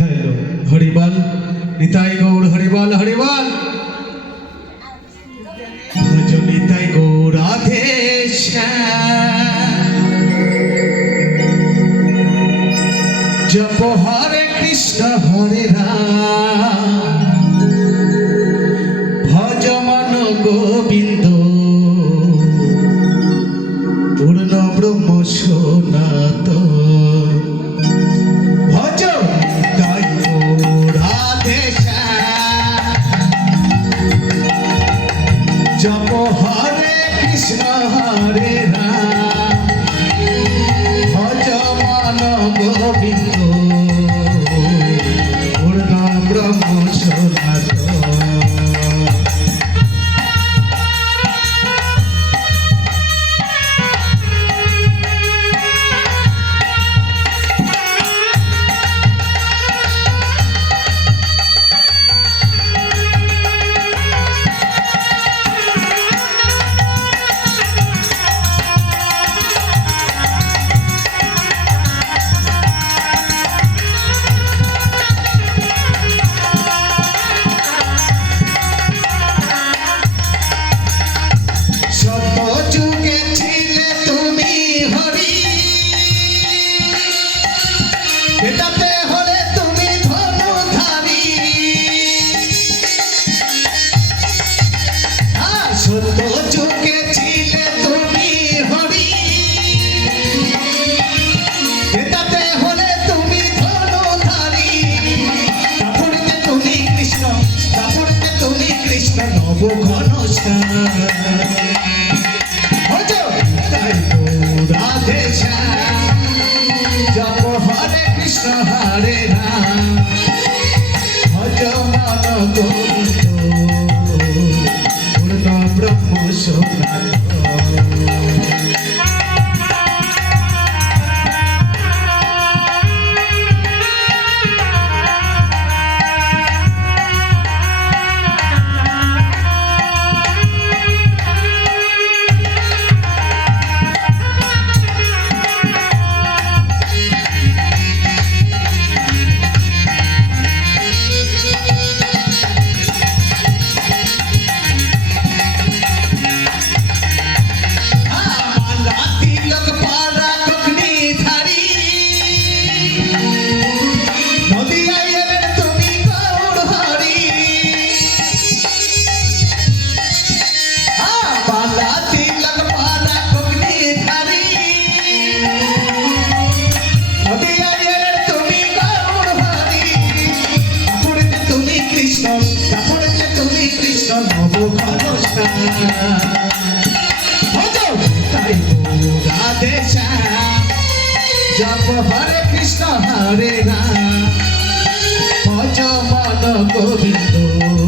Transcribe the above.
hello horrible Nitai गौर horrible horrible भज निताई गौर राधे श्याम जप हरे कृष्ण हरे राम भज मन गोविंद पूर्ण ब्रह्म सनातन भज निताई गौर राधे श्याम जप हरे कृष्ण हरे राम भज मन गोविंद पूर्ण ब्रह्म सनातन राधे श्याम जप हरे कृष्ण हरे राम भज मन गोविंद पूर्ण ब्रह्म सनातन राधे श्याम जप हरे कृष्ण हरे राम भज मन गोविंद